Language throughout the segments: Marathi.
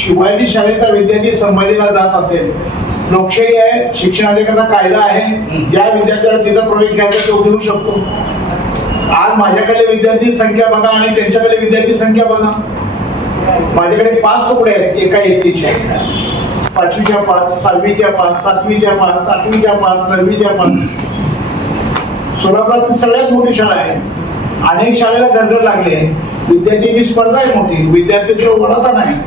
शिवाजी शाळेचा विद्यार्थी संभाजीला जात असेल लोकशाही आहे शिक्षणाधिकाराचा कायदा आहे ज्या विद्यार्थ्याला तिथं प्रवेश घ्यायचा तो घेऊ शकतो. आज माझ्याकडे विद्यार्थी संख्या बघा आणि त्यांच्याकडे विद्यार्थी संख्या बघा. माझ्याकडे पाच तुकडे आहेत एका व्यक्तीच्या पाचवीच्या पाच सहावीच्या पाच सातवीच्या पाच आठवीच्या पाच नववीच्या पाच. सोलापुरातील सगळ्यात मोठी शाळा आहे. अनेक शाळेला गरज लागली. आहे विद्यार्थ्यांची स्पर्धा आहे मोठी. विद्यार्थ्यांची वडाता नाही.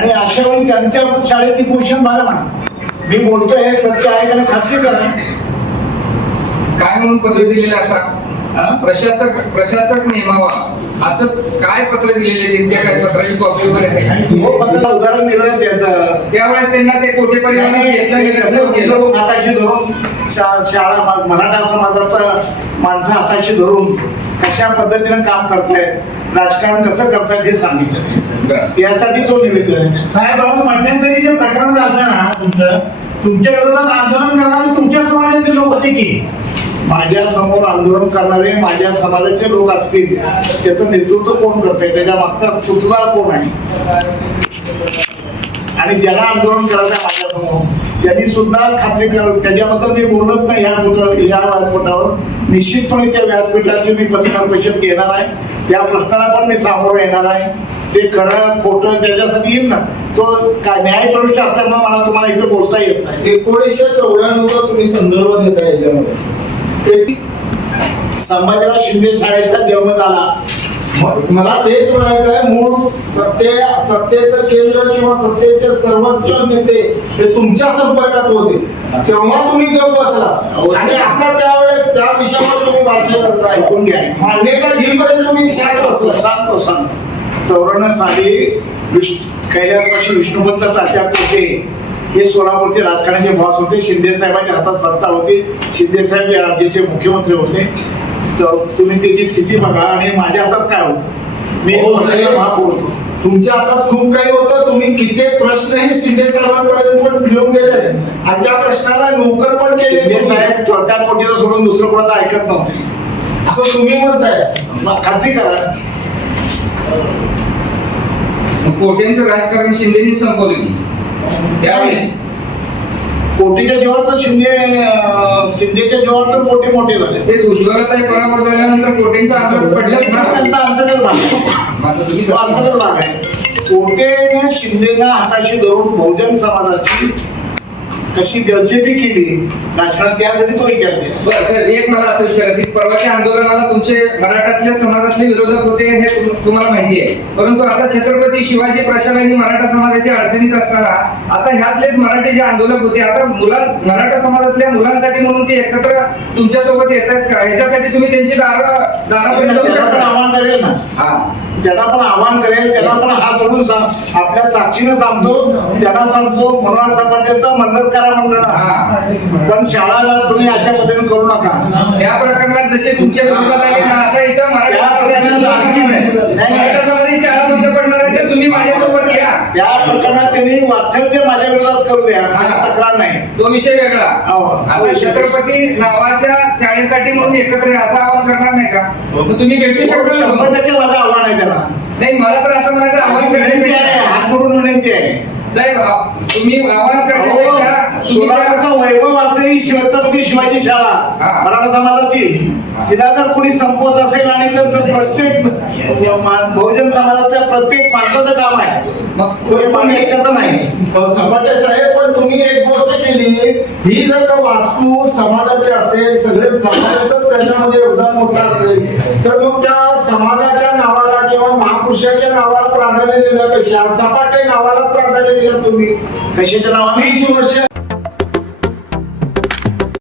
आणि अशा वेळी त्यांच्या शाळेची पोषण बघा ना मी बोलतोय हे सत्य आहे का खात्री करा. काय म्हणून पत्र दिलेलं आता? प्रशासक प्रशासक नेमावा. असं काय पत्र दिलेले काय पत्राची कॉपी वगैरे आहे. हो पत्र उदाहरण दिलं त्याचं. त्यावेळेस त्यांना ते कोठे हाताशी धरून शाळा मराठा समाजाचा माणसं हाताशी धरून कशा पद्धतीनं काम करतायत? राजकारण कसं करतायत हे सांगितलं. बरं. त्यासाठी तो निवेदन आहे साहेब अहो, मध्यंतरी जे प्रकरण झालं ना तुमचं तुमच्या विरोधात आंदोलन करणारे तुमच्या समाजातले लोक होते की? माझ्यासमोर आंदोलन करणारे माझ्या समाजाचे लोक असतील त्याचं नेतृत्व कोण करतंय? त्याच्या मागचा पुतळा कोण आहे? आणि ज्याला आंदोलन करायचं आहे माझ्या त्यांनी सुद्धा खात्री करावी. त्याच्याबद्दल मी बोलत नाही ह्या ह्या व्यासपीठावर. निश्चितपणे त्या व्यासपीठाची मी पत्रकार परिषद घेणार आहे. त्या प्रश्नाला पण मी सामोरं येणार आहे. ते खरं खोटं त्याच्यासाठी येईल ना. तो काय न्यायप्रविष्ट असल्यामुळे मला तुम्हाला इथं बोलता येत नाही. एकोणीसशे चौऱ्याण्णवचा तुम्ही संदर्भ देता याच्यामध्ये. एक संभाजीराव शिंदे शाळेचा जन्म झाला. मला तेच म्हणायचं आहे मूळ सत्ते सत्तेचं केंद्र किंवा सत्तेचे सर्वोच्च नेते हे तुमच्या संपर्कात होते. तेव्हा तुम्ही गप बसला. आणि आता त्यावेळेस त्या विषयावर तुम्ही भाष्य करताय. ऐकून घ्या. मान्यता घेईपर्यंत तुम्ही शांत बसला? सांगतो सांगतो चौऱ्याण्णव साली विष्णू कैलासवासी विष्णुपंत तात्या कोटे हे सोलापूरचे राजकारणाचे बॉस होते. शिंदे साहेबांच्या हातात सत्ता होती. शिंदे साहेब या राज्याचे मुख्यमंत्री होते. तुम्ही त्याची स्थिती बघा आणि माझ्या हातात काय होतं? मी हो. महापौर होतो. तुमच्या हातात खूप काही होतं तुम्ही किती प्रश्नही शिंदे साहेबांपर्यंत पण घेऊन गेले. आणि त्या प्रश्नाला नोकर पण केले शिंदे साहेब त्या कोटीचं सोडून दुसरं कोणाचं ऐकत नव्हते. असं तुम्ही म्हणताय. मग खात्री करा. कोट्यांचं राजकारण शिंदेनीच संपवलं की? कोटीच्या जीवावर तर शिंदे शिंदेच्या जीवावर तर कोटी मोठे झाले. तेच उज्ज्वलताई पराभव झाल्यानंतर कोट्यांचा असर पडलंच ना. त्यांचा अंतर्गत भाग आहे. आता तुम्ही तो अंतर्गत भाग आहे. कोटेने शिंदेना हाताशी धरून बहुजन समाजाची कशी गरजेबी केली राजकारणात त्यासाठी तो इतिहास दिला बरं सर एक मला असं विचारायचं की परवाच्या आंदोलनाला तुमचे मराठातल्या समाजातले विरोधक होते हे तुम- तुम्हाला माहिती आहे. परंतु आता छत्रपती शिवाजी प्रशाला ही मराठा समाजाची अडचणीत असताना आता ह्यातलेच मराठी जे आंदोलक होते आता मुलां मराठा समाजातल्या मुलांसाठी म्हणून ते एकत्र तुमच्यासोबत येतात का? ह्याच्यासाठी तुम्ही त्यांची दार दारापर्यंत जाऊ शकता. आव्हान करेल ना. हा. त्याला पण आव्हान करेल त्याला पण हात धरून सांग आपल्या साक्षीनं सांगतो त्याला सांगतो मनोहर सपाटेचा मन्नत करा म्हणलं पण शाळाला तुम्ही अशा पद्धतीने करू नका. या प्रकरणात जसे तुमच्या विरोधात आले ना आता इथं मराठा समाजाची शाळा बंद पडणार आहे तुम्ही माझ्यासोबत या त्या त्यांनी वाटेल ते माझ्या विरोधात करू द्या माझी तक्रार नाही. तो विषय वेगळा. हो. आता छत्रपती नावाच्या शाळेसाठी म्हणून एकत्र या, असं आवाहन करणार नाही का? मग तुम्ही भेटू शकता ना. शंभर तुम्ही? टक्के माझं आव्हान आहे त्याला. नाही मला तर असं म्हणायचं आवाहन विनंती आहे करण्यापेक्षा हात जोडून विनंती आहे. साहेब आ- तुम्ही आवाहन करण्यापेक्षा सोलापूरचा वैभव असलेली छत्रपती शिवाजी शाळा. मराठा समाजाची. तिला जर कोणी संपवत असेल आणि तर तर प्रत्येक बहुजन समाजातल्या प्रत्येक माणसाचं काम आहे. मग हे पण एकट्याचं नाही? सपाटे साहेब पण तुम्ही एक गोष्ट केली. ही जर का वास्तू समाजाची असेल सगळे समाजाचं त्याच्यामध्ये योगदान मोठं असेल तर मग त्या समाजाच्या नावाला किंवा महापुरुषाच्या नावाला प्राधान्य देण्यापेक्षा सपाटे नावाला प्राधान्य दिलं तुम्ही. कशाच्या नावाने? वीस वर्ष